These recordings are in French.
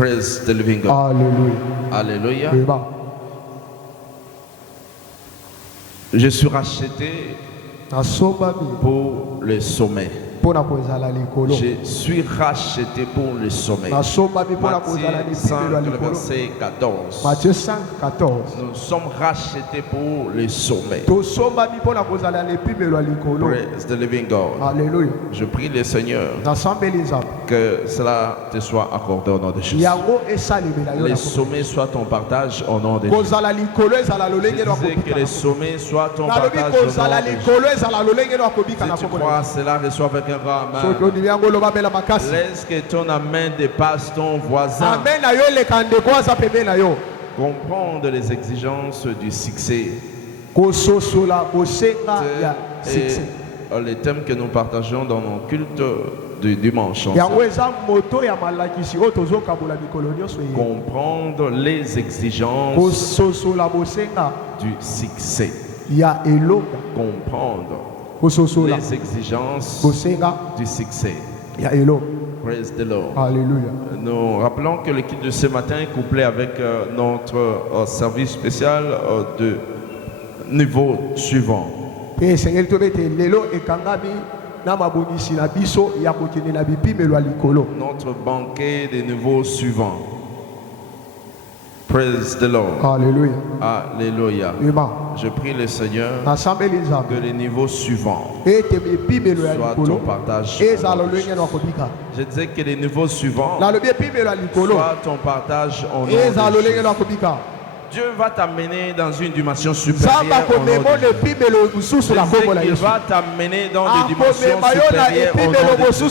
Praise the living God. Alléluia. Alléluia. Je suis racheté pour le sommet. Je suis racheté pour le sommet. Matthieu 5, le verset 14. Matthieu 5, 14. Nous sommes rachetés pour le sommet. Praise the living God. Alléluia. Je prie le Seigneur que cela te soit accordé au nom de Jésus. Le sommet soit ton partage au nom de Jésus. Je disais que le sommet soit ton partage au nom de Jésus. Si tu crois cela, reçois avec un grand amen. Laisse que ton amen dépasse ton voisin. Comprendre les exigences du succès. Et les thèmes que nous partageons dans nos cultes du dimanche. Comprendre les exigences du succès. Comprendre les exigences du succès. Praise the Lord. Alléluia. Nous rappelons que le culte de ce matin est couplé avec notre service spécial de niveau suivant. Notre banquet des niveaux suivants. Praise the Lord. Alléluia. Alléluia. Je prie le Seigneur que les niveaux suivants soient ton partage. Je disais que les niveaux suivants soient ton partage en nom de Jésus. Dieu va t'amener dans une dimension supérieure. Il va t'amener dans des dimensions supérieures au nom de Jésus.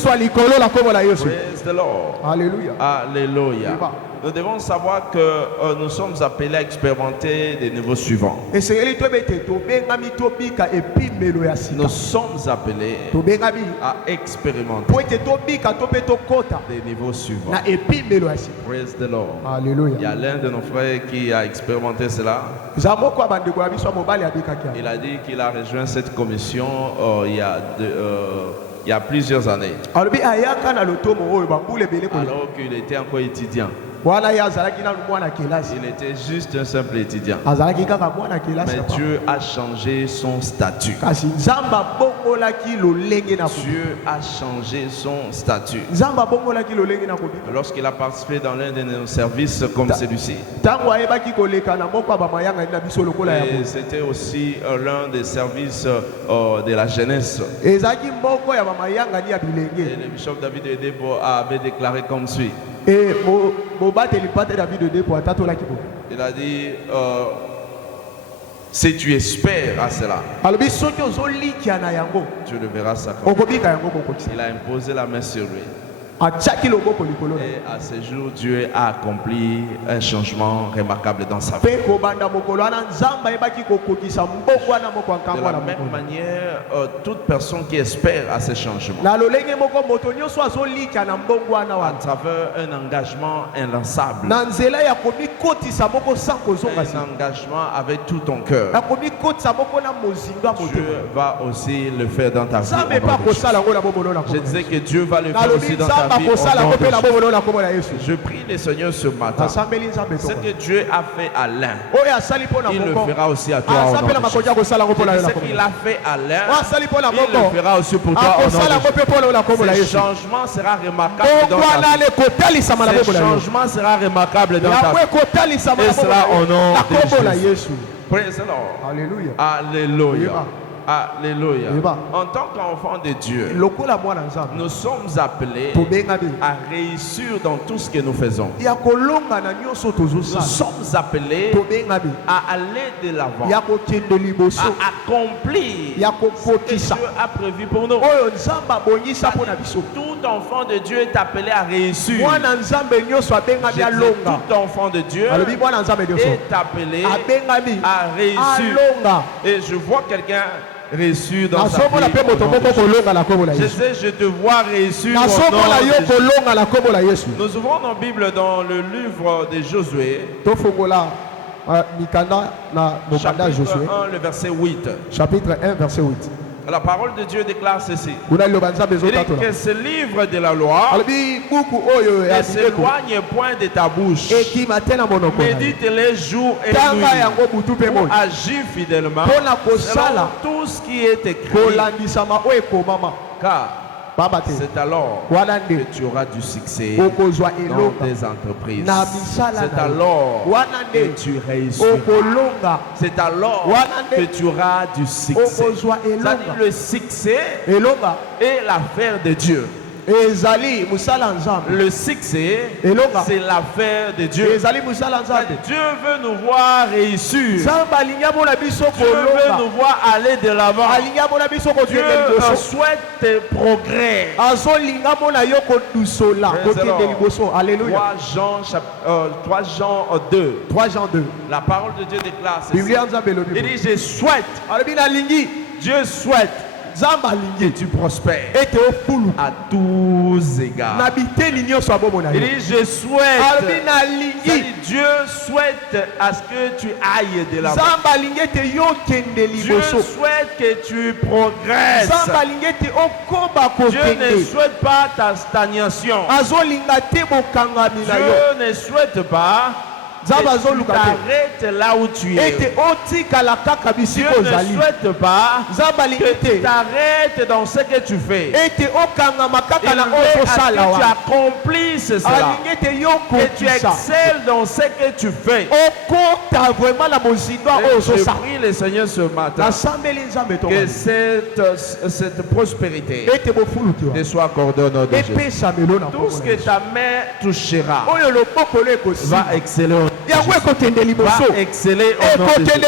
Praise the Lord. Alléluia. Alléluia. Nous devons savoir que nous sommes appelés à expérimenter des niveaux suivants. Nous sommes appelés à expérimenter des niveaux suivants. Praise the Lord. Alléluia. Il y a l'un de nos frères qui a expérimenté cela. Il a dit qu'il a rejoint cette commission il y a plusieurs années. Alors qu'il était encore étudiant. Il était juste un simple étudiant. Mais Dieu a changé son statut. Dieu a changé son statut. Lorsqu'il a participé dans l'un de nos services comme celui-ci. Et c'était aussi l'un des services de la jeunesse. Et le bishop David Edebo avait déclaré comme suit. Il a dit si tu espères à cela, tu le verras s'accomplir. Il a imposé la main sur lui. Et à ce jour, Dieu a accompli un changement remarquable dans sa vie. De la même manière, toute personne qui espère à ce changement, à travers un engagement inlassable, un engagement avec tout ton cœur, Dieu va aussi le faire dans ta vie. Je disais que Dieu va le faire aussi dans ta vie. Je prie le Seigneur ce matin. Ce que Dieu a fait à l'un, il le fera aussi à toi. Ce qu'il a fait à l'un, il le fera aussi pour toi. Ce changement sera remarquable dans ta vie. Ce changement sera remarquable dans ta vie. Et cela au nom de Jésus. Praise the Lord. Alléluia. Alléluia. Alléluia. En tant qu'enfant de Dieu, nous sommes appelés à réussir dans tout ce que nous faisons. Nous sommes appelés à aller de l'avant, à accomplir ce que Dieu a prévu pour nous. Tout enfant de Dieu est appelé à réussir. Tout enfant de Dieu est appelé à réussir. Et je vois quelqu'un réussir dans sa vie. Je sais, je te vois réussir. Nous ouvrons nos Bibles dans le livre de Josué. Chapitre 1, le verset 8. Chapitre 1, verset 8. La parole de Dieu déclare ceci. Il dit que ce livre de la loi ne s'éloigne point de ta bouche. Médite-les jour et nuit pour agir fidèlement selon tout ce qui est écrit. Car c'est alors que tu auras du succès dans tes entreprises. C'est alors que tu réussiras. C'est alors que tu auras du succès. C'est-à-dire le succès est l'affaire de Dieu. Le succès, c'est l'affaire de Dieu. Dieu veut nous voir réussir. Dieu veut nous voir aller de l'avant. Dieu souhaite tes progrès. 3 Jean 2. La parole de Dieu déclare ceci. Il dit je souhaite. Dieu souhaite que tu prospères à tous égards. Il dit je souhaite. Dieu souhaite à ce que tu ailles de l'avant. Dieu souhaite que tu progresses. Dieu ne souhaite pas ta stagnation. Dieu ne souhaite pas que tu t'arrêtes là où tu es. Dieu ne souhaite pas que tu t'arrêtes dans ce que tu fais. Il veut que tu accomplisses cela. Que tu excelles dans ce que tu fais. Je prie le Seigneur ce matin que cette prospérité te soit accordée au nom de Jésus. Tout ce que ta main touchera va exceller. Va exceller au nom de Jésus.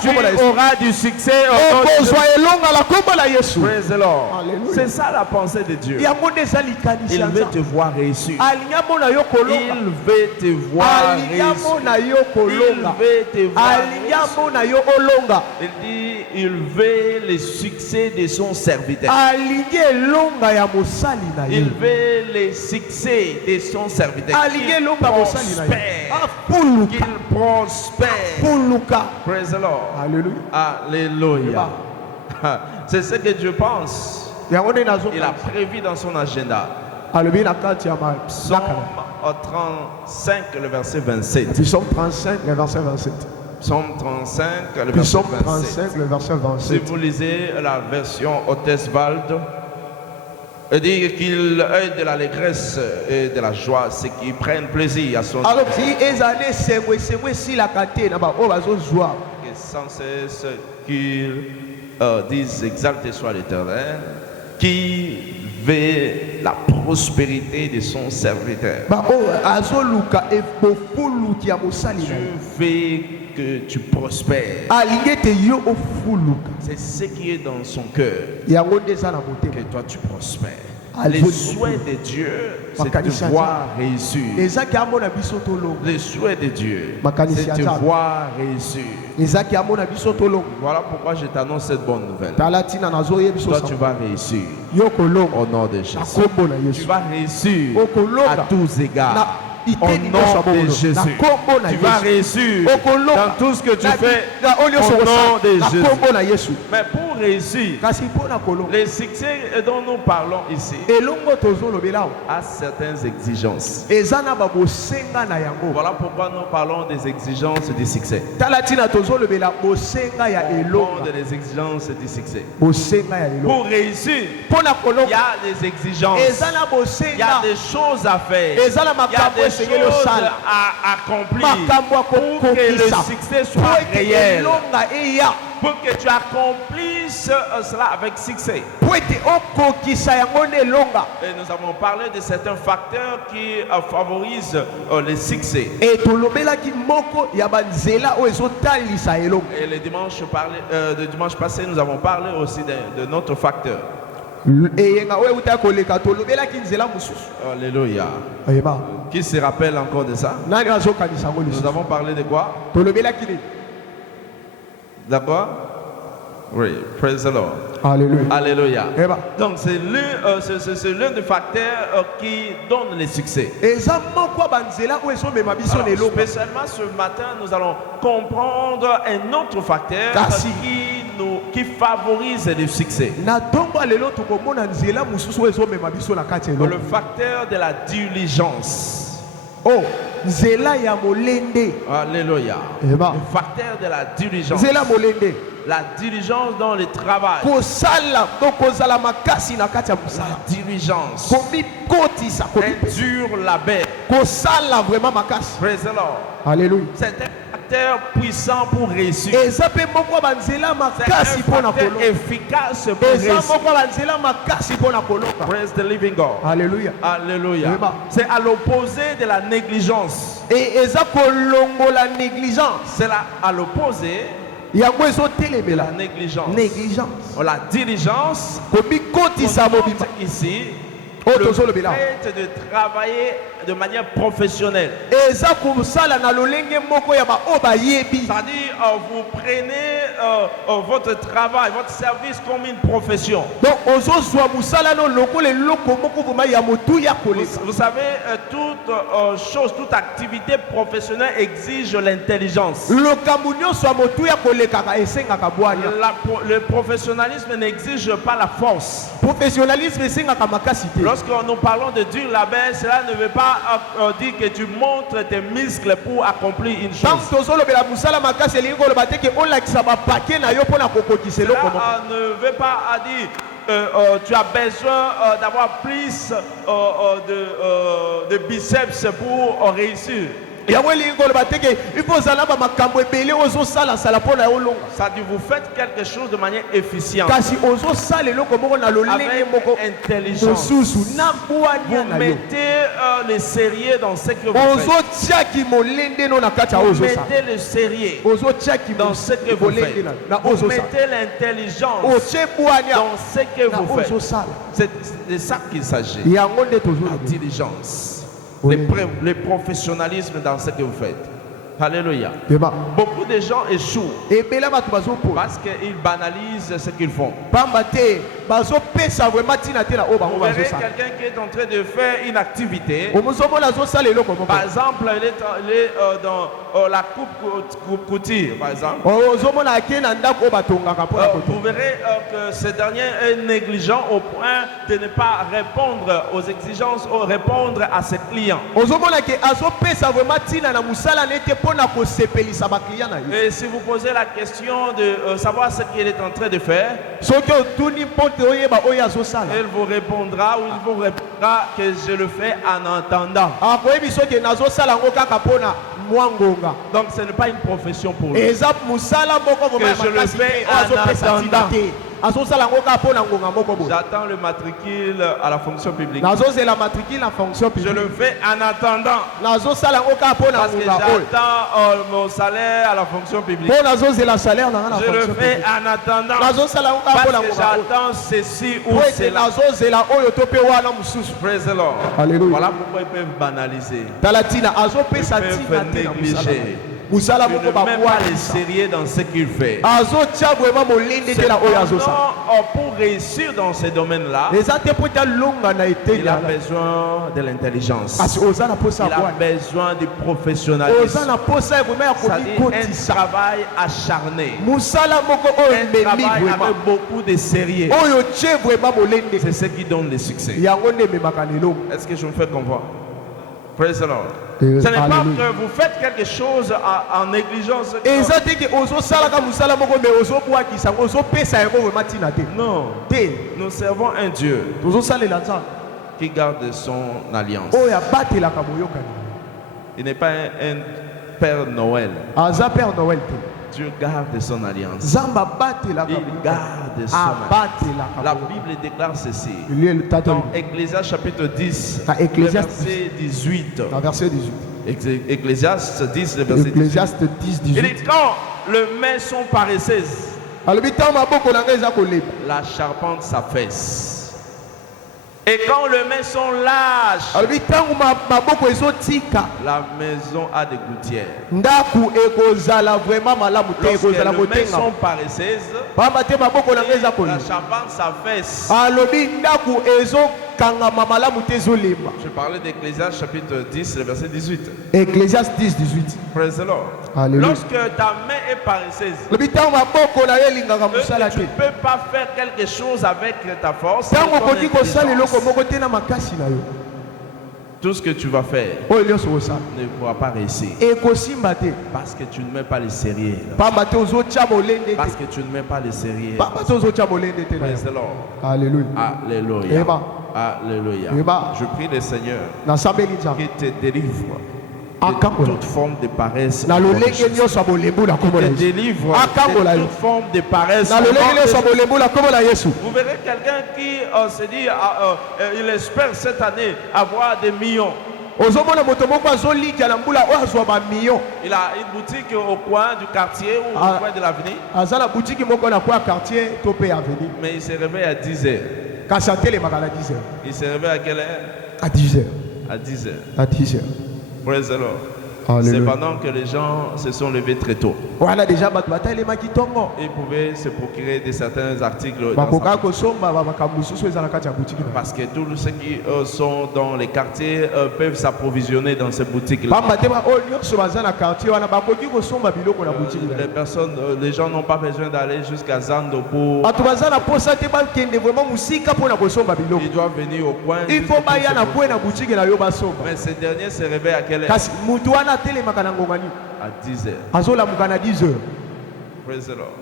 Tu auras du succès au nom de Jésus. Praise the Lord. C'est ça la pensée de Dieu. Il veut te voir réussir. Il veut te voir réussir. Il dit il veut le succès de son serviteur. Il veut le succès de son serviteur. Qu'il prospère. Praise the Lord. Alléluia. C'est ce que Dieu pense. Il a prévu dans son agenda. Psaume 35, le verset 27. Psaume 35, le verset 27. Psaume 35, le verset 27. Si vous lisez la version Otteswald, il dit qu'il ait de l'allégresse et de la joie, ceux qui prennent plaisir à son œuvre. Et sans cesse qu'ils disent exalté soit l'Éternel, qui veut la prospérité de son serviteur. Tu veux que tu prospères. C'est ce qui est dans son cœur. Que toi tu prospères. Les souhaits de Dieu, c'est de voir réussir. Les souhaits de Dieu, c'est de voir réussir. Voilà pourquoi je t'annonce cette bonne nouvelle. Toi tu vas réussir au nom de Jésus. Tu vas réussir à tous égards. Au nom de Jésus, tu vas réussir dans tout ce que tu fais au nom de Jésus. Mais pour réussir, les succès dont nous parlons ici a certaines exigences. Voilà pourquoi nous parlons des exigences du succès. Des exigences du succès. Pour réussir, il y a des exigences. Il y a des choses à faire. Il y a des choses à accomplir pour que le succès soit réel, pour que tu accomplisses cela avec succès. Et nous avons parlé de certains facteurs qui favorisent le succès. Et le dimanche passé, nous avons parlé aussi de notre facteur. Alléluia. Qui se rappelle encore de ça? Nous avons parlé de quoi? D'accord? Oui, praise the Lord. Alléluia. Alléluia. Donc c'est l'un des facteurs qui donne le succès. Alors, spécialement ce matin, nous allons comprendre un autre facteur qui qui favorise le succès. Le facteur de la diligence. Oh, nzela ya molende. Alléluia. Le facteur de la diligence. Nzela molende. La diligence dans le travail. Kosala, donc kosala makasi na kati ya musala. La diligence. Komi kotisa, komi dur labeur. Kosala vraiment makasi. Praise the Lord. Alléluia. C'est un facteur puissant pour réussir. Eza pe moko banzela makasi pona kolonga. Efficace pour réussir. Eza moko banzela makasi pona kolonga. Praise the living God. Alléluia. Alléluia. C'est à l'opposé de la négligence. Et eza kolongo la négligence. C'est là à l'opposé. La négligence. La diligence. Ici. Le fait de travailler de manière professionnelle. C'est-à-dire, vous prenez votre travail, votre service comme une profession. Vous savez, toute chose, toute activité professionnelle exige l'intelligence. Le professionnalisme n'exige pas la force. Lorsque nous parlons de dur labeur, cela ne veut pas dire que tu montres tes muscles pour accomplir une chose. Cela ne veut pas dire tu as besoin d'avoir plus de biceps pour réussir. C'est-à-dire, vous faites quelque chose de manière efficiente. Avec intelligence. Vous mettez le sérieux dans ce que vous faites. Vous mettez le sérieux dans ce que vous faites. Vous mettez l'intelligence dans ce que vous faites. C'est de ça qu'il s'agit. La diligence. Le professionnalisme dans ce que vous faites. Alléluia. Beaucoup de gens échouent parce qu'ils banalisent ce qu'ils font. Vous verrez quelqu'un qui est en train de faire une activité. Par exemple, il est dans la couture, par exemple. Vous verrez que ce dernier est négligent au point de ne pas répondre aux exigences ou répondre à ses clients. Et si vous posez la question de savoir ce qu'il est en train de faire, il vous répondra ou il vous répondra que je le fais en entendant. Donc ce n'est pas une profession pour lui. Que je le fais en attendant. J'attends le matricule à la fonction publique. Je le fais en attendant. Parce que j'attends mon salaire à la fonction publique. Je le fais en attendant. Parce que j'attends ceci ou cela. Praise the Lord. Voilà pourquoi ils peuvent banaliser. Ils peuvent négliger. Il ne met pas le sérieux dans ce qu'il fait. Pour réussir dans ces domaines-là, il a besoin de l'intelligence. Il a besoin du professionnalisme. C'est-à-dire un travail acharné. Un travail avec beaucoup de sérieux. C'est ce qui donne le succès. Est-ce que je me fais comprendre? Praise the Lord. Ce n'est pas que vous faites quelque chose en négligence. Non. Nous servons un Dieu qui garde son alliance. Il n'est pas un Père Noël. Dieu garde son alliance. Il garde son alliance. La Bible déclare ceci. Dans Ecclésiaste chapitre 10, verset 18. Ecclésiaste 10, verset 18. Il dit quand les mains sont paresseuses, la charpente s'affaisse. Et quand les mains sont lâches, la maison a des gouttières. Lorsque les mains sont paresseuses, la charpente s'affaisse. Je parlais d'Ecclésiaste chapitre 10, le verset 18. Ecclésiaste 10, 18. Praise the Lord. Alléluia. Lorsque ta main est paresseuse, tu ne peux pas faire quelque chose avec ta force. Tout ce que tu vas faire ne pourra pas réussir. Parce que tu ne mets pas les sérieux. Parce que tu ne mets pas les sérieux. Praise the Lord. Alléluia. Alléluia. Alléluia. Je prie le Seigneur qui te délivre de toute forme de paresse. Qui te délivre de toute forme de paresse. Vous verrez quelqu'un qui se dit il espère cette année avoir des millions. Il a une boutique au coin du quartier ou au coin de l'avenue. Mais il se réveille à 10 heures. Il se réveille à quelle heure? À 10 heures. À 10 heures. À 10 heures. Praise the Lord. C'est pendant que les gens se sont levés très tôt. Ils pouvaient se procurer de certains articles dans parce que tous ceux qui sont dans les quartiers peuvent s'approvisionner dans ces boutiques-là. Les personnes, les gens n'ont pas besoin d'aller jusqu'à Zando pour... Ils doivent venir au coin. Mais ces derniers se réveillent à quelle heure? À 10 heures. Praise the Lord.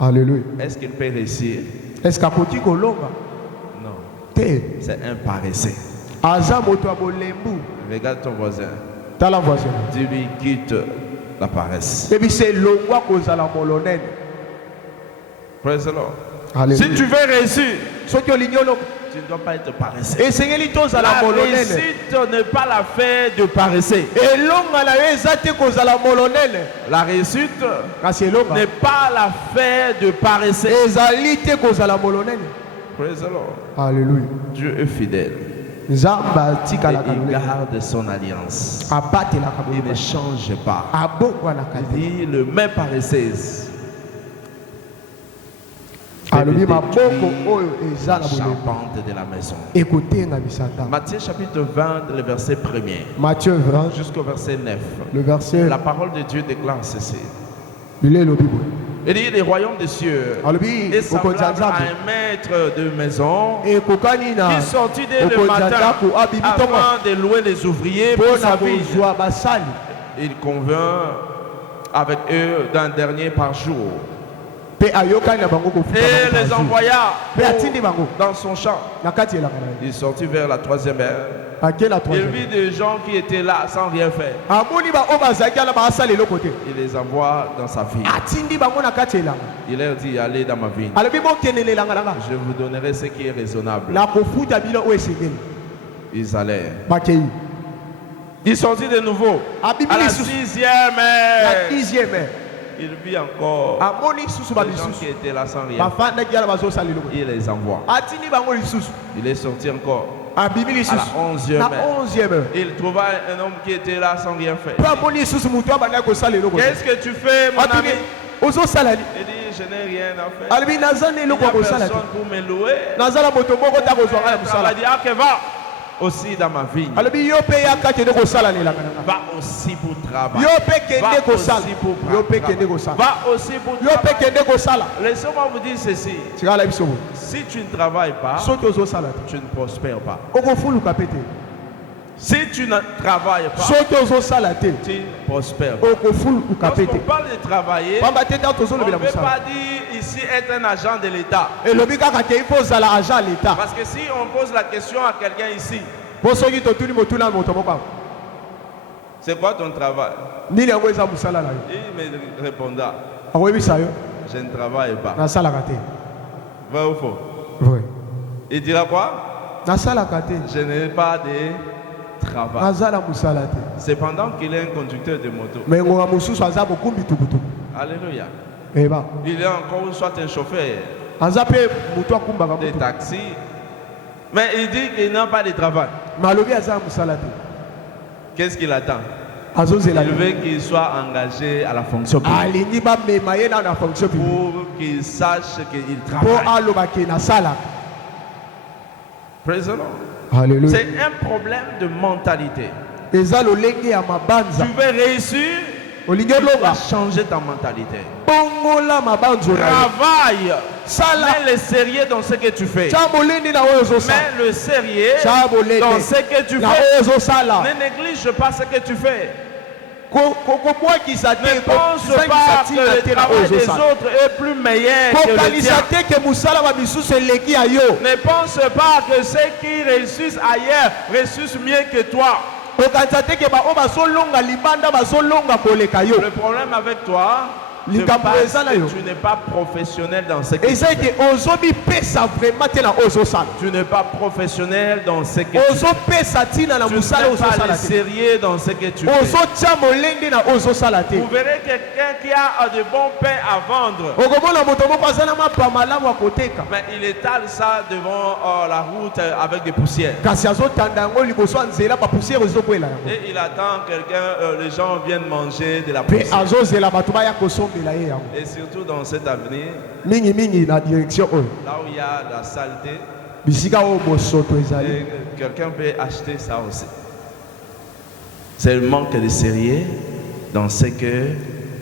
Alléluia. Est-ce qu'il peut réussir? Est-ce qu'à côté Non. C'est un paresseux. Regarde ton voisin. Dis-lui quitte la paresse. Praise the Lord. Alléluia. Si tu veux réussir, tu ne dois pas être paresseux. La réussite n'est pas l'affaire de paresseux. La réussite n'est pas l'affaire de paresseux. Praise the Lord. Alléluia. Dieu est fidèle. Et il garde son alliance. Il ne change pas. Il dit le main paresseuse. Charpente de la maison. Matthieu chapitre 20, le verset 1er. Matthieu 20 jusqu'au verset 9. Le verset. La parole de Dieu déclare ceci. Il dit les royaumes des cieux est semblable à un maître de maison qui sortit dès le matin avant de louer les ouvriers pour sa vie. Il convint avec eux d'un dernier par jour. Et les envoya dans son champ. Il sortit vers la 3e heure. Il vit des gens qui étaient là sans rien faire. Il les envoie dans sa ville. Il leur dit allez dans ma ville. Je vous donnerai ce qui est raisonnable. Ils allèrent. Il sortit de nouveau à la 6e heure. Il vit encore les gens qui étaient là sans rien. Il les envoie. Il est sorti encore à la 11e heure. Il trouva un homme qui était là sans rien faire. Qu'est-ce que tu fais, mon ami? Il dit je n'ai rien à faire. Il n'y a personne pour me louer. Il dit ah, que va aussi dans ma vigne. Va aussi pour travailler. Va aussi pour travailler. Laissez-moi vous dire ceci. Si tu ne travailles pas, tu ne prospères pas. Si tu ne travailles pas, tu ne prospères pas. Lorsqu'on parle de travailler, on ne peut pas dire ici être un agent de l'État. Parce que si on pose la question à quelqu'un ici, c'est quoi ton travail? Il me répondra, je ne travaille pas. Vrai ou faux? Vrai. Il dira quoi? Je n'ai pas de travail. Cependant qu'il est un conducteur de moto. Alléluia. Il est encore soit un chauffeur de taxi. Mais il dit qu'il n'a pas de travail. Qu'est-ce qu'il attend? Il veut qu'il soit engagé à la fonction publique. Pour qu'il sache qu'il travaille. Praise the Lord. Alléluia. C'est un problème de mentalité. Tu veux réussir, tu dois changer ta mentalité. Travaille. Mets le sérieux dans ce que tu fais. Mets le sérieux dans ce que tu fais. Ne néglige pas ce que tu fais. Ne pense pas que le travail des autres est plus meilleur que le tien. Ne pense pas que ceux qui réussissent ailleurs réussissent mieux que toi. Le problème avec toi, tu n'es pas professionnel dans ce que tu fais. Tu n'es pas professionnel dans ce que tu fais. Tu n'es pas sérieux dans ce que tu fais. Vous verrez quelqu'un qui a de bons pains à vendre. Mais il étale ça devant la route avec des poussières. Et il attend quelqu'un, les gens viennent manger de la poussière. Et surtout dans cet avenir, là où il y a la saleté, quelqu'un peut acheter ça aussi. C'est le manque de sérieux dans ce que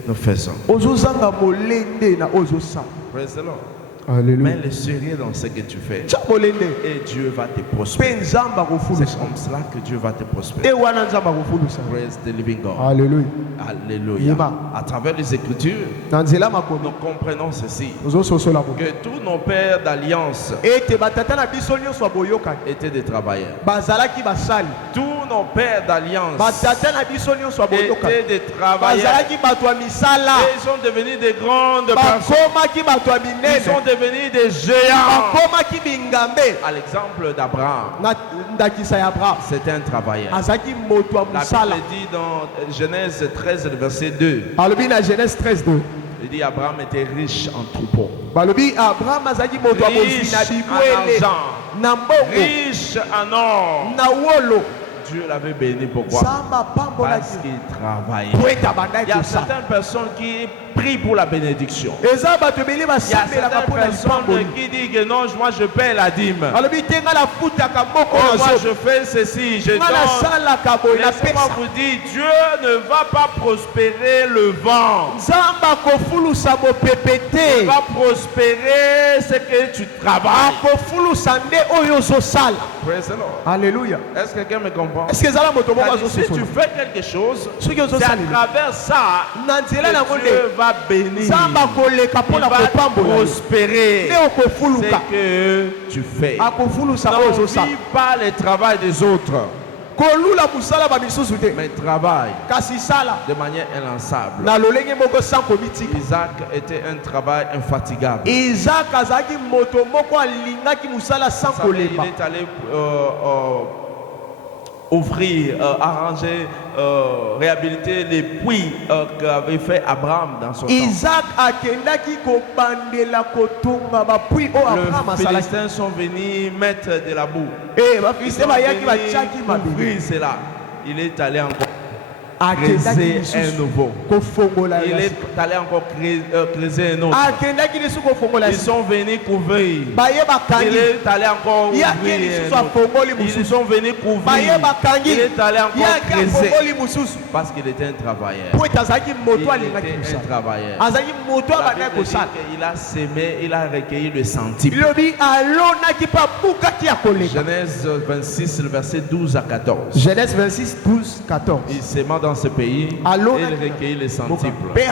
nous faisons. Praise the Lord. Alléluia. Mets le sérieux dans ce que tu fais et Dieu va te prospérer. C'est comme cela que Dieu va te prospérer. Praise the living God. Alléluia. Alléluia. À travers les Écritures, nous comprenons ceci, que tous nos pères d'alliance étaient des travailleurs. Tous nos pères d'alliance étaient des travailleurs. Et ils sont devenus des grandes personnes. Ils sont devenus des géants. À l'exemple d'Abraham, c'était un travailleur. La Bible dit dans Genèse 13, verset 2. Il dit Abraham était riche en troupeaux, riche en argent, riche en or. Dieu l'avait béni. Pourquoi? Parce qu'il travaillait. Il y a certaines personnes qui prient pour la bénédiction. Il y a certaines personnes qui disent que non, moi je paie la dîme. Moi je fais ceci, je donne. Laissez-moi vous dire, Dieu ne va pas prospérer le vent. Il va prospérer ce que tu travailles. Praise the Lord. Alléluia. Est-ce que quelqu'un me comprend? Si tu tu fais quelque chose, c'est à travers ça que Dieu va bénir. Il va prospérer ce que tu fais. N'envie pas le travail des autres, mais travaille de manière inlassable. Isaac était un travail infatigable. Il est allé ouvrir, arranger, réhabiliter les puits qu'avait fait Abraham dans son temps. Les Philistins sont venus mettre de la boue. Ils sont venus ouvrir cela. Il est allé encore creuser un nouveau. Il est allé encore creuser un autre. Ils sont venus couvrir. Il est allé encore ouvrir un autre. Ils sont venus couvrir. Il est allé encore creuser. Parce qu'il était un travailleur. Il était un travailleur. La Bible dit qu'il a sémé, il a recueilli le centime. Genèse 26, le verset 12 à 14. Genèse 26, 12, 14. Il séma dans ce pays, il recueillit les centiples. Il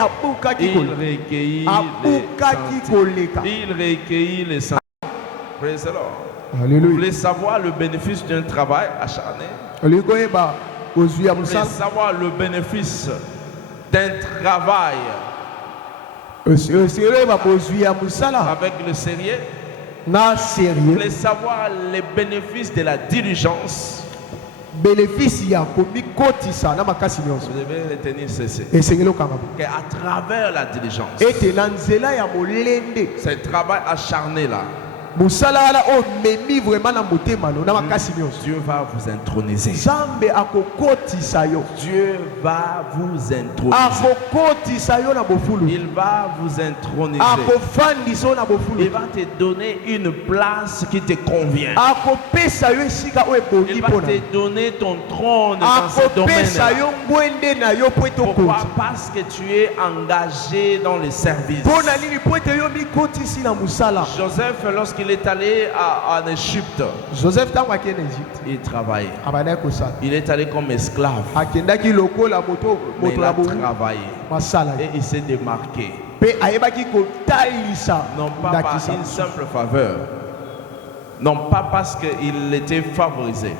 recueillit les centiples. Praise the Lord. Alléluia. Vous voulez savoir le bénéfice d'un travail acharné? Vous voulez savoir le bénéfice d'un travail avec le sérieux? Vous voulez savoir les bénéfices de la diligence? Vous devez retenir ceci. Qu'à travers la diligence, ce travail acharné là, Dieu va vous introniser. Dieu va vous introniser. Il va vous introniser. Il va te donner une place qui te convient. Il va te donner ton trône dans ce domaine-là. Pourquoi? Parce que tu es engagé dans le service. Joseph, lorsqu'il est allé en Égypte, il travaillait. Il est allé comme esclave. Mais il a travaillé. Et il s'est démarqué. Non pas par une simple faveur. Non pas parce qu'il était favorisé.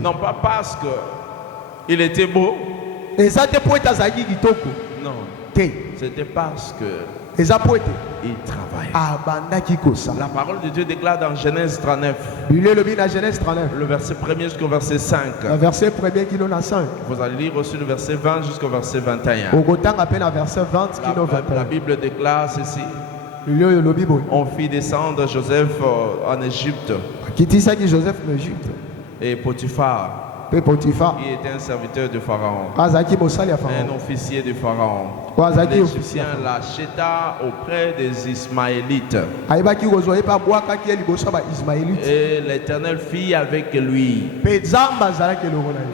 Non pas parce qu'il était beau. Non. C'était parce que il travaille. La parole de Dieu déclare dans Genèse 39. Le verset 1er jusqu'au verset 5. Vous allez lire aussi le verset 20 jusqu'au verset 21. La Bible déclare ceci. On fit descendre Joseph en Égypte. Et Potiphar, qui était un serviteur de Pharaon, un officier de Pharaon. L'Égyptien l'acheta auprès des Ismaélites. Et l'Éternel fit avec lui.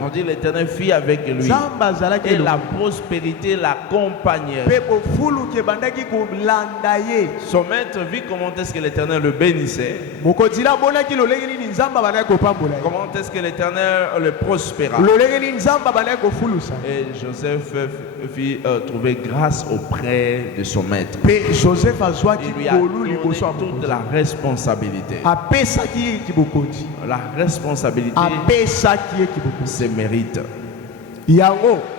On dit l'Éternel fit avec lui. Et la prospérité l'accompagnerait. Son maître vit comment est-ce que l'Éternel le bénissait. Comment est-ce que l'Éternel le prospéra. Et Joseph fit trouver grâce auprès de son maître. Il lui a donné toute la responsabilité. La responsabilité se mérite.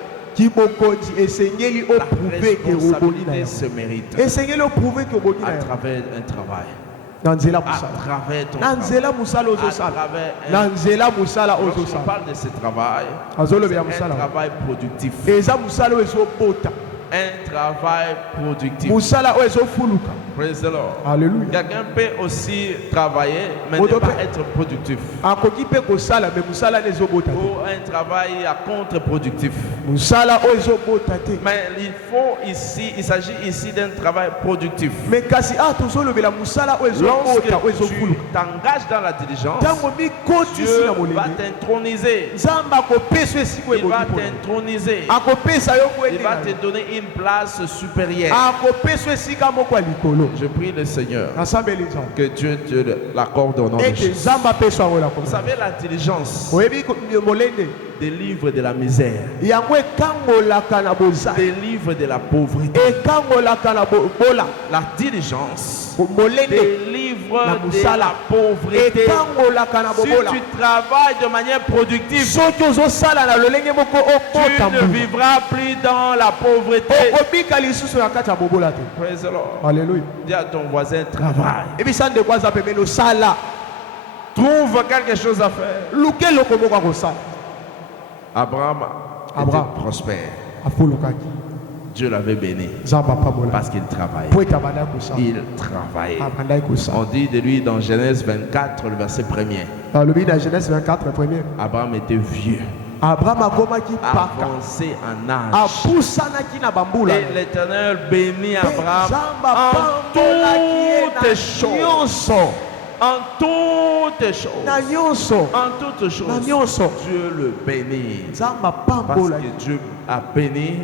La responsabilité se mérite à travers un travail. À travers ton travail. Lorsqu'on parle de ce travail, c'est un travail productif. Un travail productif. Praise the Lord. Alléluia. Quelqu'un peut aussi travailler, mais ne pas être productif. Ou un travail contre-productif. Mais il s'agit ici d'un travail productif. Lorsque tu t'engages dans la diligence, Dieu va t'introniser. Il va t'introniser. Il va te donner une place supérieure. Je prie le Seigneur que Dieu te l'accorde au nom de Jésus. Vous savez, la diligence délivre de la misère, délivre de la pauvreté. La diligence délivre de la pauvreté. Si tu travailles de manière productive, tu ne vivras plus dans la pauvreté. Praise the Lord. Alléluia. Dis à ton voisin, travaille. Trouve quelque chose à faire. Abraham était prospère. Dieu l'avait béni parce qu'il travaillait. Il travaillait. On dit de lui dans Genèse 24, le verset 1er. Abraham était vieux. Avancé en âge. Et l'Éternel bénit Abraham en toutes choses. En toutes choses. En toutes choses. Dieu le bénit. Parce que Dieu a béni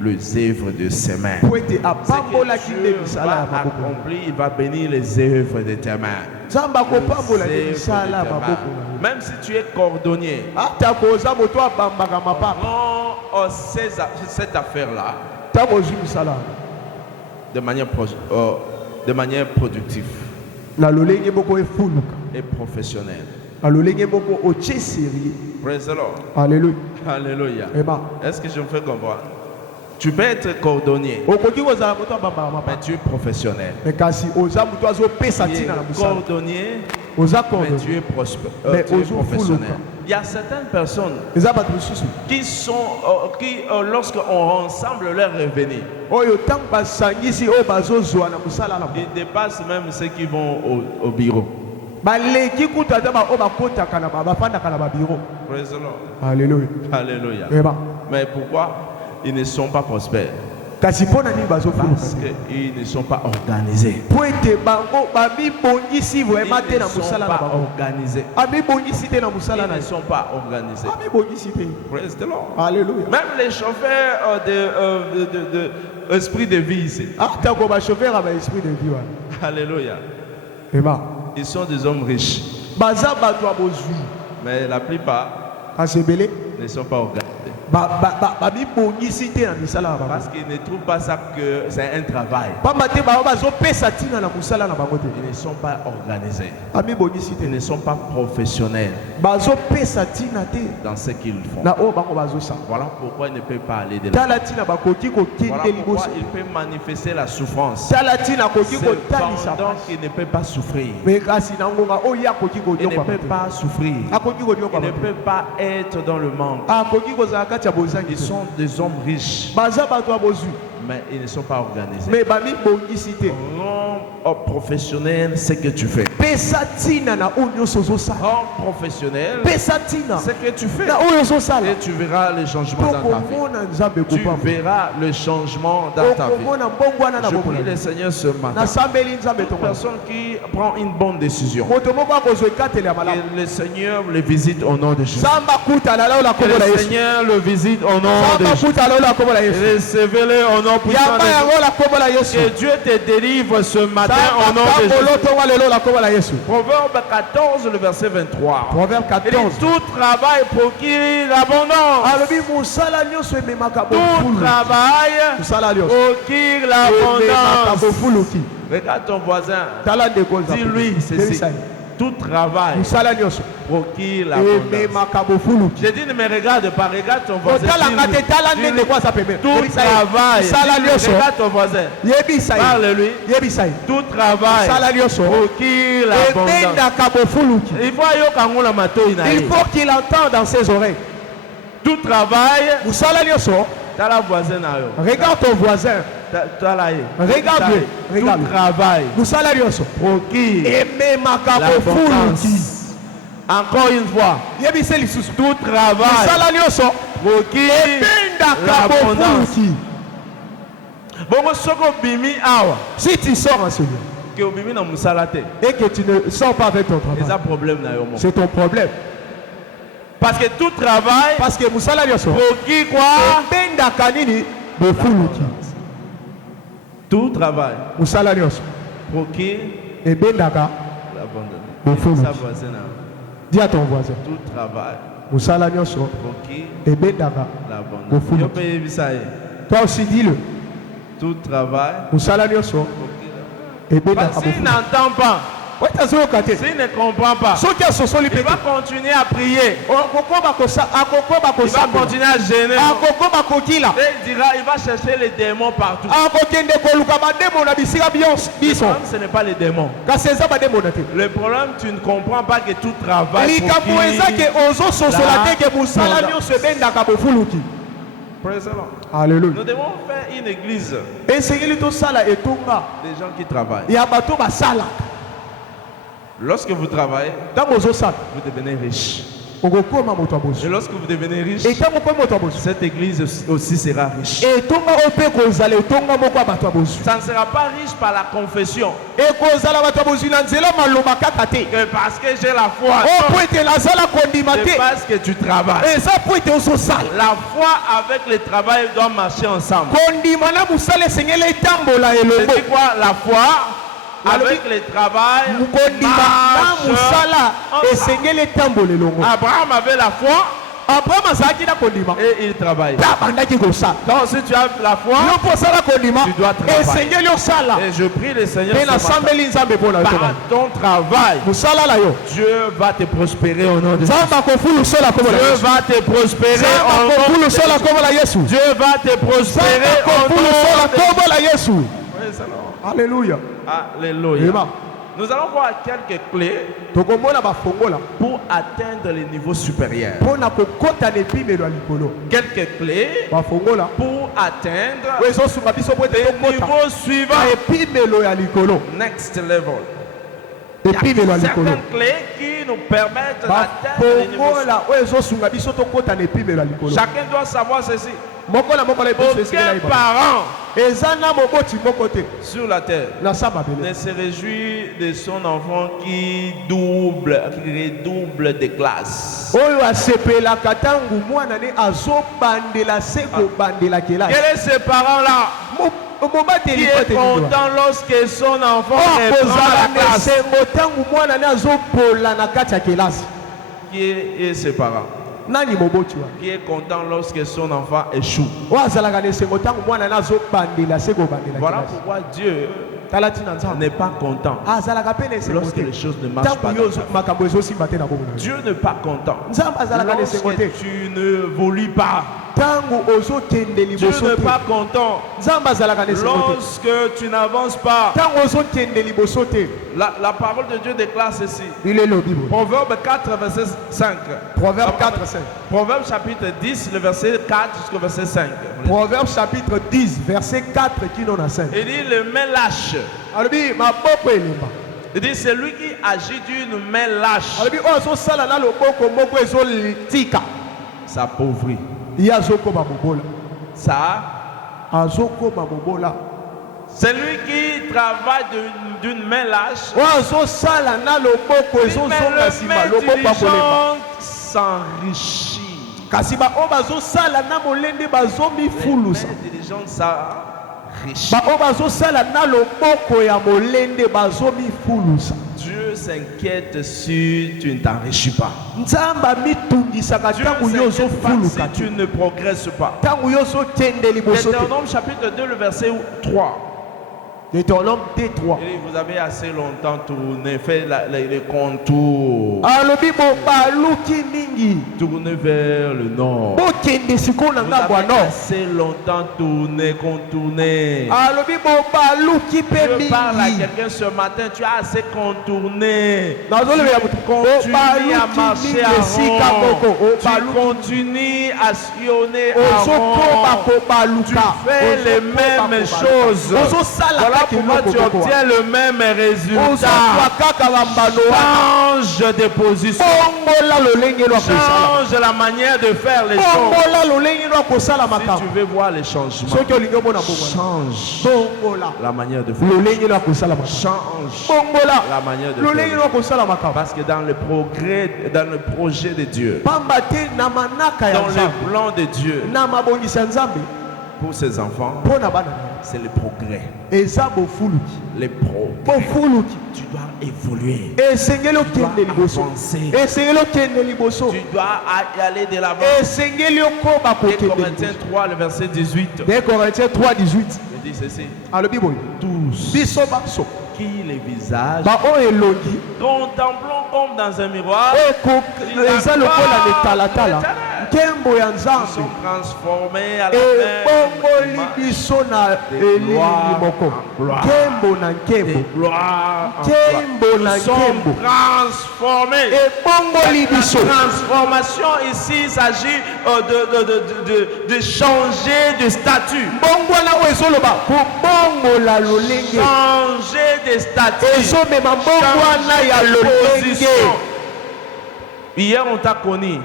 les œuvres de ses mains. Ce que Dieu va accomplir, il va bénir les œuvres de tes mains. Même si tu es cordonnier, prends cette affaire-là de manière productive et professionnelle. Praise the Lord. Alléluia. Alléluia. Est-ce que je me fais comprendre? Tu peux être cordonnier, mais tu es professionnel. Tu es cordonnier, mais tu es professionnel. Il y a certaines personnes qui sont, lorsqu'on rassemble leurs revenus, ils dépassent même ceux qui vont au bureau. Praise the Lord. Alléluia. Alléluia. Mais pourquoi ils ne sont pas prospères? Parce qu'ils ne sont pas organisés. Ils ne sont pas organisés. Ils ne sont pas organisés. Praise the Lord. Alléluia. Même les chauffeurs de esprit de vie ici. Alléluia. Ils sont des hommes riches. Mais la plupart ne sont pas organisés. Parce qu'ils ne trouvent pas ça que c'est un travail. Ils ne sont pas organisés. Ils ne sont pas professionnels dans ce qu'ils font. Voilà pourquoi ils ne peuvent pas aller de là. Voilà pourquoi ils peuvent manifester la souffrance. C'est pendant qu'ils ne peuvent pas souffrir. Ils ne peuvent pas souffrir. Ils ne peuvent pas être dans le manque. Ils sont des hommes riches, mais ils ne sont pas organisés. Rends professionnel ce que tu fais. Rends professionnel ce que tu fais. Et tu verras le changement dans ta vie. Tu verras le changement dans ta vie. Je prie le Seigneur ce matin. Toute personne qui prend une bonne décision, que le Seigneur le visite au nom de Jésus. Que le Seigneur le visite au nom de Jésus. Recevez-le au nom puissant de Jésus. Que Dieu te délivre ce matin au nom de Jésus. Proverbe 14, le verset 23. Proverbe 14. Tout travail procure l'abondance. Tout travail procure l'abondance. Regarde ton voisin. Dis-lui ceci. Tout travail procure l'abondance. Je dis ne me regarde pas, regarde ton voisin. Tout travail, regarde ton voisin. Parle-lui. Tout travail procure l'abondance. Il faut qu'il entende dans ses oreilles. Tout travail. Regarde ton voisin. Regarde-le. Tout travail procure l'abondance. Encore une fois. Tout travail procure l'abondance. Si tu sors en celui et que tu ne sors pas avec ton travail, c'est ton problème. Parce que tout travail procure quoi? Tout travail procure l'abondance. Dis à ton voisin. Tout travail procure l'abondance. Toi aussi dis-le. Tout travail procure l'abondance. S'il n'entend pas, s'il ne comprend pas, il va continuer à prier. Il va continuer à gêner. Et il va chercher les démons partout. Le problème, ce n'est pas les démons. Le problème, tu ne comprends pas que tout travail. Alléluia. Nous devons faire une église. Des gens qui travaillent. Lorsque vous travaillez, vous devenez riche. Et lorsque vous devenez riche, cette église aussi sera riche. Ça ne sera pas riche par la confession. Que parce que j'ai la foi. C'est parce que tu travailles. La foi avec le travail doivent marcher ensemble. C'est quoi la foi? Avec le travail, Abraham avait la foi et il travaille. Donc si tu as la foi, tu dois travailler. Et je prie le Seigneur par ton travail, Dieu va te prospérer au nom de Jésus. Dieu va te prospérer au nom de Jésus. Dieu va te prospérer au nom de Jésus. Alléluia. Alléluia. Nous allons voir quelques clés pour atteindre les niveaux supérieurs. Quelques clés pour atteindre les niveaux suivants. Next level. Il y a certaines clés qui nous permettent d'atteindre les niveaux suivants. Chacun doit savoir ceci. Aucun parent sur la terre ne se réjouit de son enfant qui redouble des classes. Quel est ce parent-là qui est content lorsque son enfant reprend la classe? Qui est ce parent qui est content lorsque son enfant échoue? Voilà pourquoi Dieu n'est pas content lorsque les choses ne marchent pas. Dieu n'est pas content lorsque tu ne évolues pas. Dieu n'est pas content lorsque tu n'avances pas. La parole de Dieu déclare ceci. Proverbe 4, verset 5. Proverbe 4, 5. Proverbe chapitre 10, le verset 4 jusqu'au verset 5. Proverbe chapitre 10, verset 4 qui n'en a 5. Il dit le main lâche. Il dit celui qui agit d'une main lâche s'appauvrit. Celui qui travaille d'une main lâche, s'enrichit. Dieu s'inquiète si tu ne t'enrichis pas. Dieu s'inquiète pas si tu ne progresses pas. Deutéronome chapitre 2, le verset 3. Deutéronome 2:3. Vous avez assez longtemps tourné, fait les contours. Tournez vers le nord. Vous avez assez longtemps tourné, contourné. Je parle à quelqu'un ce matin, tu as assez contourné. Tu continues à marcher à rond. Tu continues à sillonner à rond. Tu fais les mêmes choses. Voilà pourquoi tu obtiens le même résultat. Change de position. Change la manière de faire les choses. Si tu veux voir les changements, change la manière de faire. Change la manière de faire. Parce que dans le progrès, dans le projet de Dieu, dans le plan de Dieu, pour ses enfants, c'est le progrès. Les progrès. Tu dois évoluer. Tu dois avancer. Tu dois aller de l'avant. 2 Corinthiens 3, le verset 18. 2 Corinthiens 3, 18. Il dit ceci. Tous qui les visages contemplons comme dans un miroir, ils sont transformés à la transformation ici, il s'agit de changer de statut. Changer de statut. Hier on t'a connu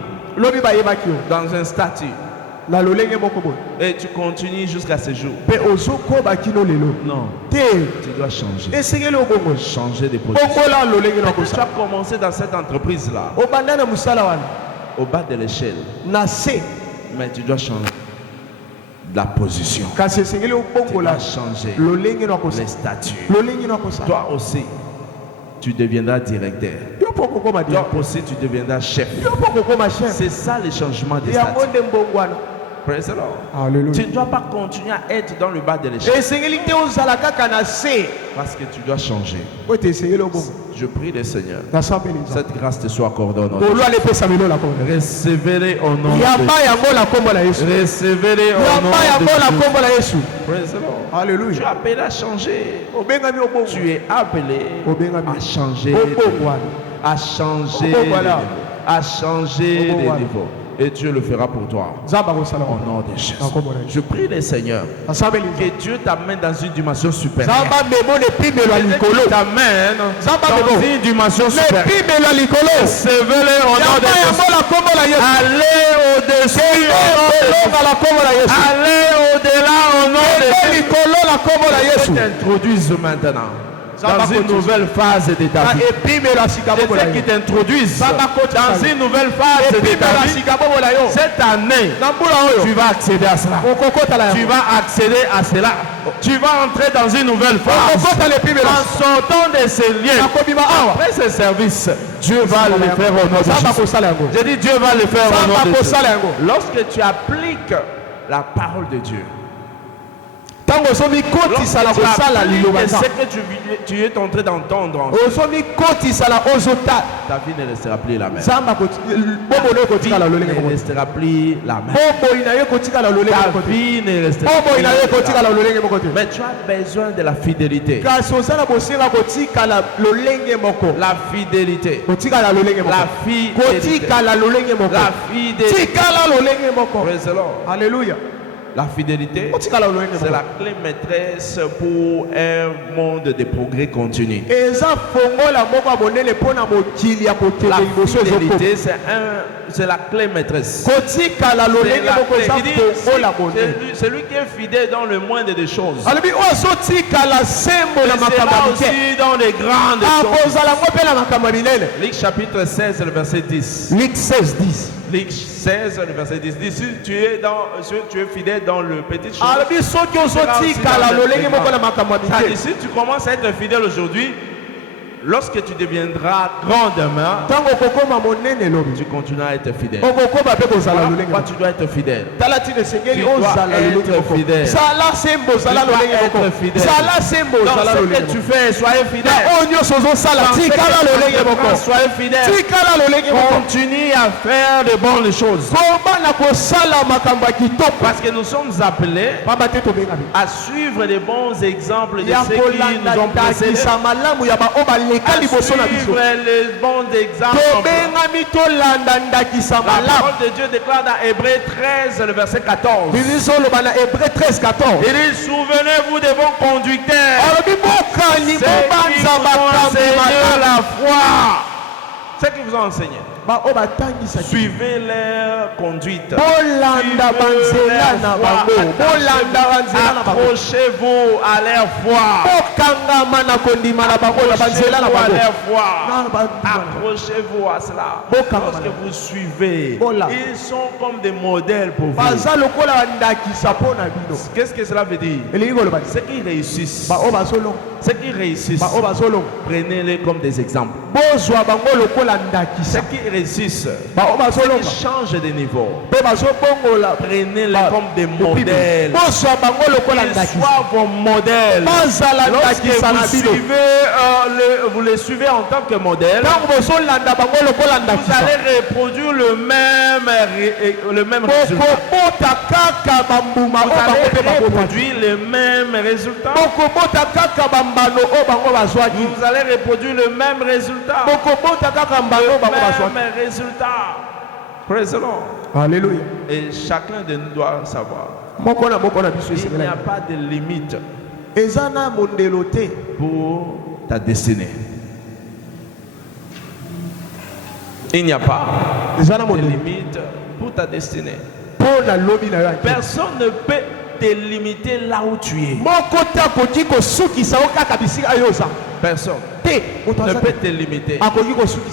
dans un statut et tu continues jusqu'à ce jour. Non, tu dois changer. Changer de position. Tu as commencé dans cette entreprise là au bas de l'échelle, mais tu dois changer la position. Tu dois changer les statuts. Toi aussi tu deviendras directeur. Toi aussi tu deviendras chef. C'est ça le changement des statuts. Praise the Lord. Alléluia. Tu ne dois pas continuer à être dans le bas de l'échelle. Parce que tu dois changer. Je prie le Seigneur. Cette grâce te soit accordée au nom de Jésus. Recevez-les au nom de Jésus. Recevez-les au nom de Jésus. Praise the Lord. Alléluia. Tu es appelé à changer. Tu es appelé à changer. À changer. À changer de niveau. Et Dieu le fera pour toi. Au nom de Jésus. Je prie le Seigneur que Dieu t'amène dans une dimension supérieure. T'amène dans une dimension supérieure. Recevez-le au nom de Jésus. Allez au-dessus. Allez au-delà au nom de Jésus. Je t'introduise maintenant dans une nouvelle phase de ta vie. C'est qui t'introduisent dans une nouvelle phase de ta vie. Cette année, tu vas accéder à cela. Tu vas accéder à cela. Tu vas entrer dans une nouvelle phase. En sortant de ces liens, après ce service, Dieu va le faire au nom de Jésus. J'ai dit Dieu va le faire au nom de Jésus. Lorsque tu appliques la parole de Dieu, ce que tu es en train d'entendre, ta vie ne restera plus la même. Ta vie ne restera plus la même. Ta vie ne restera plus la même. Mais tu as besoin de la fidélité. La fidélité. La fidélité. Praise the Lord. Alléluia. La fidélité, c'est la clé maîtresse pour un monde de progrès continu. La fidélité, c'est la clé maîtresse. C'est lui qui est fidèle dans le moindre des choses. C'est aussi dans les grandes choses. Luc chapitre 16, le verset 10. Luc 16, 10. Luc 16, le verset 10. Si tu es fidèle dans le petit chose, si tu commences à être fidèle aujourd'hui, lorsque tu deviendras grand demain, tu continueras à être fidèle. Pourquoi tu dois être fidèle? Tu dois être fidèle. Dans ce que tu fais, soyez fidèle. Soyez fidèle. Continue à faire de bonnes choses. Parce que nous sommes appelés à suivre les bons exemples de ceux qui nous ont précédés. Suivre les bons exemples. La parole de Dieu déclare dans Hébreux 13, le verset 14. Il dit, souvenez-vous de vos conducteurs. Ceux qui vous ont enseigné la foi. Ceux qui vous ont enseigné. Suivez leur conduite. Accrochez-vous à leur foi. Accrochez-vous à cela. Lorsque vous suivez, ils sont comme des modèles pour vous. Qu'est-ce que cela veut dire? Ceux qui réussissent, prenez-les comme des exemples. Ceux qui réussissent, ceux qui changent de niveau, prenez-les comme des modèles. Qu'ils soient vos modèles. Lorsque vous les suivez en tant que modèle, vous allez reproduire le même résultat. Vous allez reproduire le même résultat. Vous allez reproduire le même résultat. Même résultat. Praise the Lord. Alléluia. Et chacun de nous doit savoir, il n'y a pas de limite pour ta destinée. Il n'y a pas de limite pour ta destinée. Personne ne peut te limiter là où tu es. Personne ne peut te limiter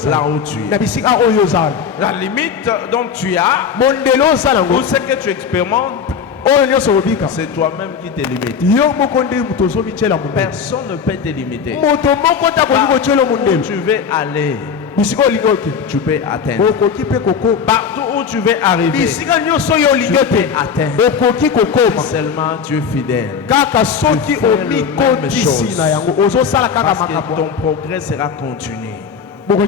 là où tu es. La limite dont tu as, ou ce que tu expérimentes, c'est toi-même qui te limite. Personne ne peut te limiter. Où tu veux aller, tu peux atteindre. Partout où tu veux arriver, tu peux atteindre. Seulement Dieu fidèle. Parce que ton progrès sera continu. Ton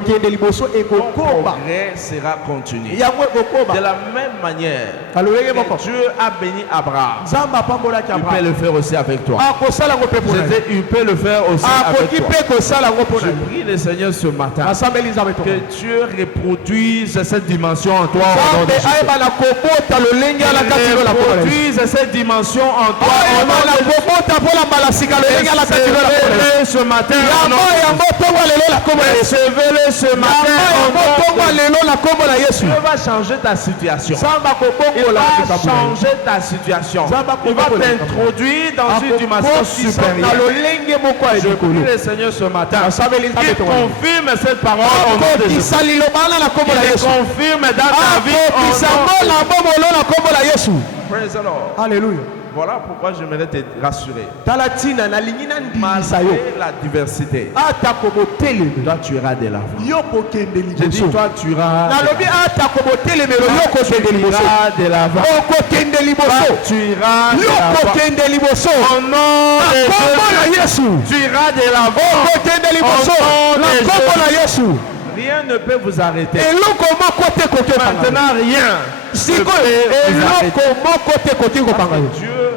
progrès sera continu. De la même manière que Dieu a béni Abraham, il peut le faire aussi avec toi. Il peut le faire aussi avec toi. Je prie le Seigneur ce matin que Dieu reproduise cette dimension en toi. Reproduise cette dimension en toi. Ce matin, recevez-le ce matin. Dieu va changer ta situation. Il va changer ta situation. Il va t'introduire dans une dimension supérieure. Je prie le Seigneur ce matin qu'il confirme cette parole au nom de Jésus. Qu'il confirme dans ta vie au nom. Praise the Lord. Alléluia. Voilà pourquoi j'aimerais te rassurer. Malgré la diversité, toi tu iras de l'avant. Je dis toi tu iras de l'avant. Tu iras de l'avant. Au nom de Jésus, tu iras de l'avant. Au nom de Jésus. Rien ne peut vous arrêter. Maintenant, rien. Dieu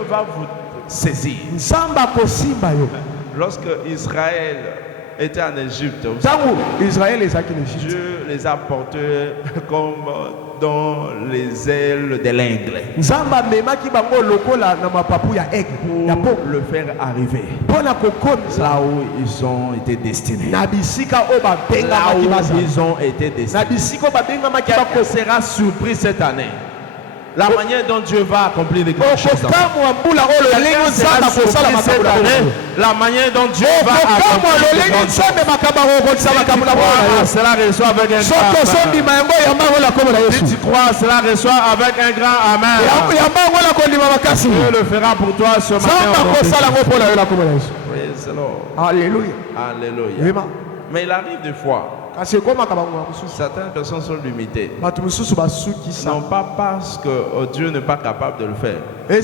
va vous saisir. Lorsque Israël était en Égypte, Dieu les a portés comme dans les ailes de l'aigle pour le faire arriver là où ils ont été destinés. Là où ils ont été destinés. Quel sera surpris cette année? La manière dont Dieu va accomplir les grandes choses. La manière dont Dieu va accomplir les grandes choses. Cela reçoit avec un grand amen. Si tu crois, cela reçoit avec un grand amen. Dieu le fera pour toi ce matin. Praise the Lord. Alléluia. Alléluia. Mais il arrive des fois. Certaines personnes sont limitées. Non pas parce que Dieu n'est pas capable de le faire, mais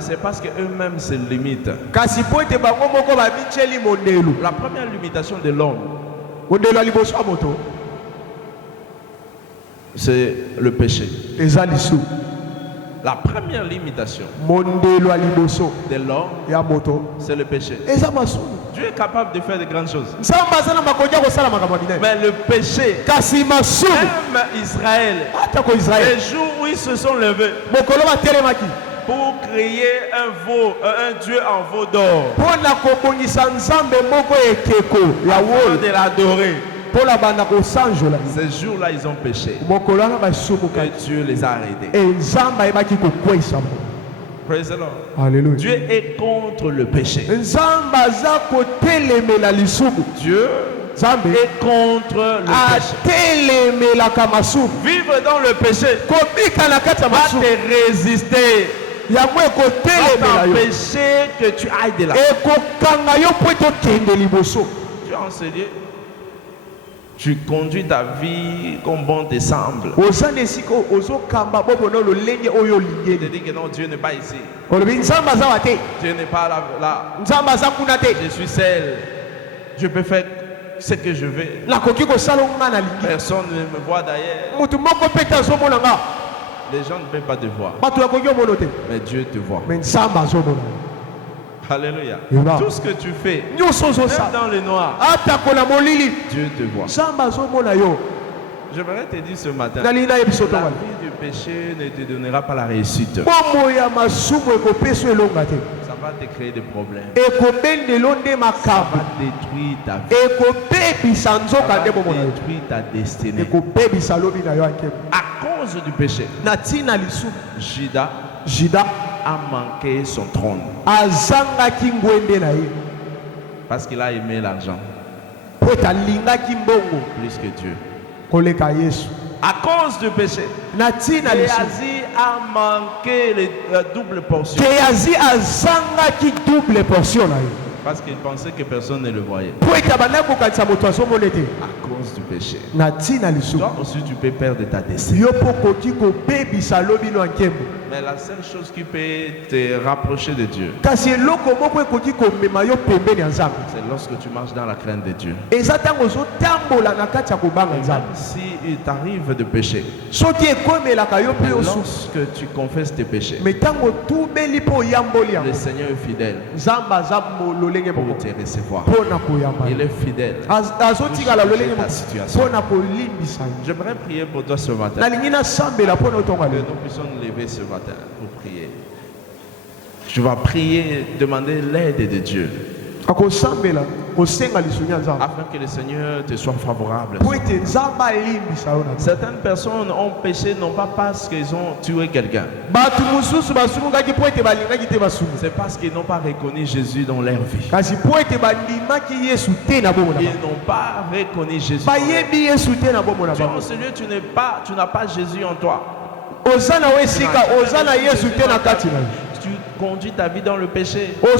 c'est parce qu'eux-mêmes se limitent. La première limitation de l'homme, c'est le péché. La première limitation de l'homme, c'est le péché. Dieu est capable de faire de grandes choses. Mais le péché, même Israël, les jours où ils se sont levés pour créer un Dieu en veau d'or, afin de l'adorer, ces jours-là, ils ont péché. Et Dieu les a arrêtés. Praise the Lord. Alléluia. Dieu est contre le péché. Dieu est contre le péché. Vivre dans le péché va te résister. Va t'empêcher que tu ailles de là. Tu as enseigné. Tu conduis ta vie comme bon te semble. Tu te dis que non, Dieu n'est pas ici. Dieu n'est pas là. Je suis seul. Je peux faire ce que je veux. Personne ne me voit d'ailleurs. Les gens ne peuvent pas te voir. Mais Dieu te voit. Alléluia. Tout ce que tu fais, même dans le noir, Dieu te voit. J'aimerais te dire ce matin, la vie du péché ne te donnera pas la réussite. Ça va te créer des problèmes. Ça va détruire ta vie. Ça va détruire ta destinée. À cause du péché, Judas a manqué son trône parce qu'il a aimé l'argent plus que Dieu. À cause du péché, Géhazi a manqué la double portion parce qu'il pensait que personne ne le voyait. À cause du péché. Toi aussi tu peux perdre ta destinée. Mais la seule chose qui peut te rapprocher de Dieu, c'est lorsque tu marches dans la crainte de Dieu. Et même si il t'arrive de pécher, lorsque tu confesses tes péchés, le Seigneur est fidèle pour te recevoir. Il est fidèle pour changer ta situation. J'aimerais prier pour toi ce matin, que nous puissions nous lever ce matin pour prier. Tu vas prier, demander l'aide de Dieu, afin que le Seigneur te soit favorable. Certaines personnes ont péché non pas parce qu'ils ont tué quelqu'un, c'est parce qu'ils n'ont pas reconnu Jésus dans leur vie. Ils n'ont pas reconnu Jésus. Toi, en ce lieu, tu n'as pas Jésus en toi. Tu conduis ta vie dans le péché. Tu as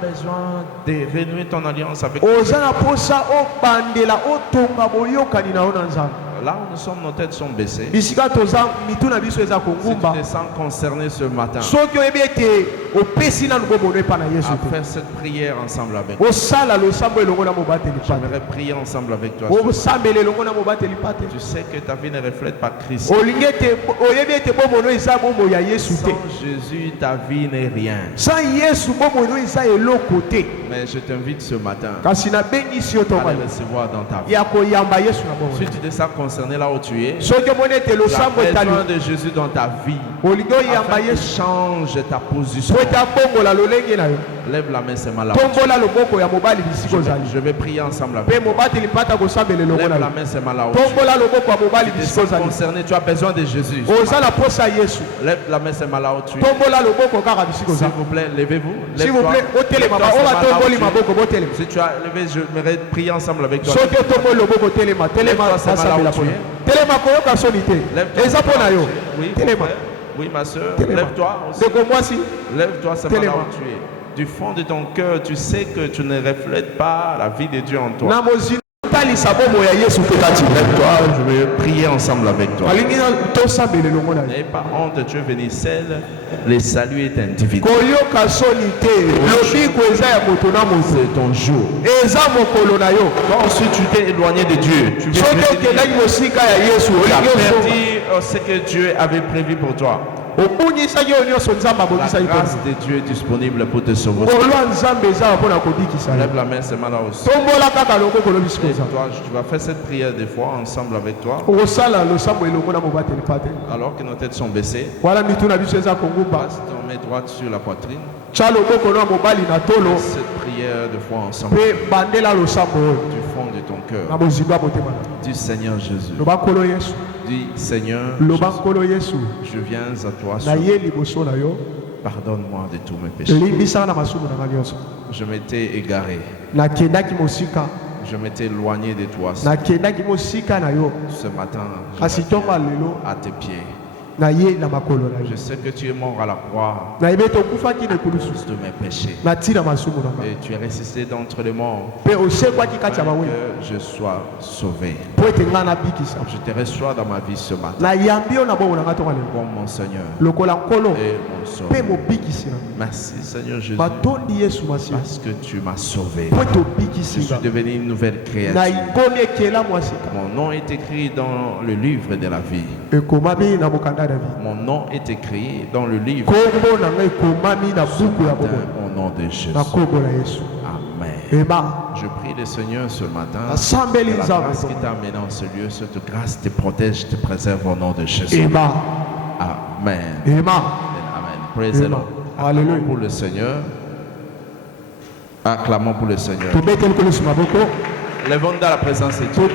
besoin de renouer ton alliance avec Dieu. Là où nous sommes, nos têtes sont baissées. Si tu te sens concerné ce matin à faire cette prière ensemble avec toi, j'aimerais prier ensemble avec toi. Tu sais que ta vie ne reflète pas Christ. Sans Jésus, ta vie n'est rien. Mais je t'invite ce matin à le recevoir dans ta vie. Si tu te sens concerné là où tu es, tu as besoin de Jésus dans ta vie, afin qu'il change ta position. Lève la main, c'est malade. Je vais prier ensemble avec toi. Lève la main, c'est malade. Tu es concerné, tu as besoin de Jésus. Lève la main, c'est malade. S'il vous plaît, levez-vous. S'il vous plaît, si tu as levé, je vais prier ensemble avec toi. Oui, ma soeur, lève-toi aussi. Lève-toi, c'est malade où tu es. Du fond de ton cœur, tu sais que tu ne reflètes pas la vie de Dieu en toi. Lève-toi, je vais prier ensemble avec toi. N'ayez pas honte, tu es venu seul. Le salut est individuel. C'est ton jour. Quand si tu t'es éloigné de Dieu, tu as perdu ce que Dieu avait prévu pour toi. La grâce de Dieu est disponible pour te sauver. Lève la main, c'est malade aussi. Toi, tu vas faire cette prière des fois ensemble avec toi. Alors que nos têtes sont baissées, passe ton main droite sur la poitrine. Cette prière de foi ensemble. Du fond de ton cœur. Dis Seigneur Jésus. Dis Seigneur Jésus, je viens à toi. Pardonne-moi de tous mes péchés. Je m'étais égaré. Je m'étais éloigné de toi. Ce matin, je à tes pieds. Je sais que tu es mort à la croix à cause de mes péchés. Et tu es ressuscité d'entre les morts pour que je sois sauvé. Je te reçois dans ma vie ce matin comme mon Seigneur et mon Sauveur. Merci Seigneur Jésus parce que tu m'as sauvé. Je suis devenu une nouvelle créature. Mon nom est écrit dans le livre de la vie. Mon nom est écrit dans le livre au nom de Jésus. Amen. Je prie le Seigneur ce matin. La grâce qui t'a amené en ce lieu, cette grâce te protège, te préserve au nom de Jésus. Amen. Amen. Praise the Lord. Acclamons pour le Seigneur. Acclamons pour le Seigneur. Lèvons dans la présence de Dieu.